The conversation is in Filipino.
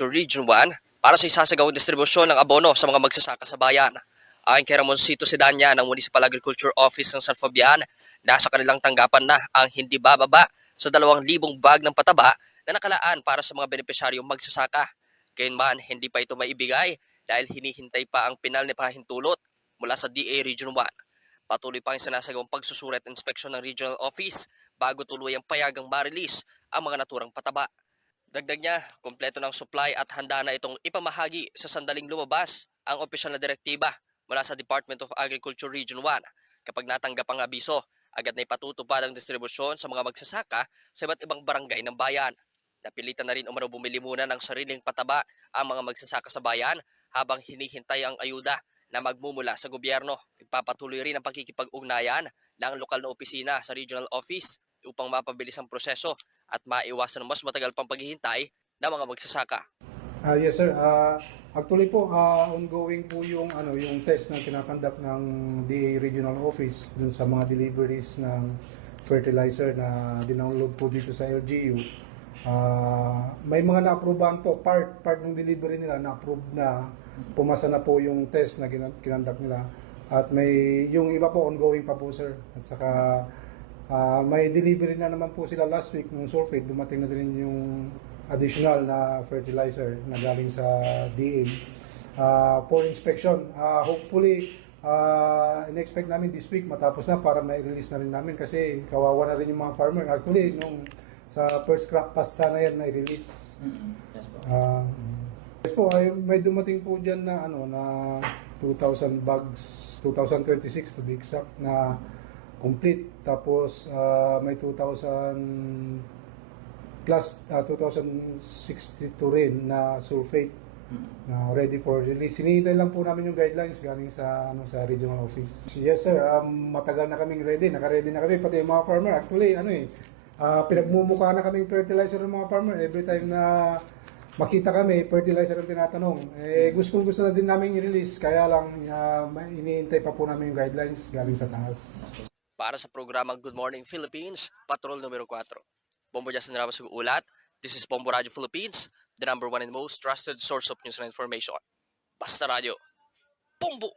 Agriculture Region 1 para sa isasagawang distribusyon ng abono sa mga magsasaka sa bayan. Ayon kay Ramoncito Sedanya ng Municipal Agriculture Office ng San Fabian, nasa kanilang tanggapan na ang hindi bababa sa 2,000 bag ng pataba na nakalaan para sa mga benepisyaryong magsasaka. Gayunman, hindi pa ito maibigay dahil hinihintay pa ang pinal na pahintulot mula sa DA Region 1. Patuloy pang sinasagawang pagsusulit at inspeksyon ng Regional Office bago tuluyang payagang ma-release ang mga naturang pataba. Dagdag niya, kumpleto ng supply at handa na itong ipamahagi sa sandaling lumabas ang opisyal na direktiba mula sa Department of Agriculture Region 1. Kapag natanggap ang abiso, agad na ipatutupad ang distribusyon sa mga magsasaka sa iba't ibang barangay ng bayan. Napilitan na rin umano bumili muna ng sariling pataba ang mga magsasaka sa bayan habang hinihintay ang ayuda na magmumula sa gobyerno. Ipapatuloy rin ang pakikipag-ugnayan ng lokal na opisina sa regional office upang mapabilis ang proseso at maiwasan mas matagal pang paghihintay ng mga magsasaka. Yes sir, actually po ongoing po yung test na kinakandak ng DA Regional Office dun sa mga deliveries ng fertilizer na dinownload po dito sa LGU. May mga na-approvean po, part ng delivery nila na-approve na, pumasa na po yung test na kinandak nila. At may yung iba po ongoing pa po sir. At saka may delivery na naman po sila last week ng sulfate, dumating na din yung additional na fertilizer na galing sa DA for inspection. Hopefully, in-expect namin this week matapos na para may-release na rin namin kasi kawawa na rin yung mga farmer. Actually, nung sa first crop pasta na yan na i-release. Yes po, may dumating po dyan na na 2,000 bags, 2026 to be exact, na complete. Tapos may 2,000 plus 2,062 rin na sulfate na ready for release. Sinihintay lang po namin yung guidelines galing sa regional office. Yes sir, matagal na kaming ready, naka-ready na kami pati yung mga farmer. Actually pinagmumukha na kaming fertilizer ng mga farmer. Every time na makita kami, fertilizer ang tinatanong. Gustong-gusto na din namin i-release, kaya lang iniintay pa po namin yung guidelines galing sa taas. Para sa programang Good Morning Philippines, Patrol numero 4. Bombo Justin Ramos ulat. This is Bombo Radio Philippines, the #1 and most trusted source of news and information. Basta Radio. Bombo!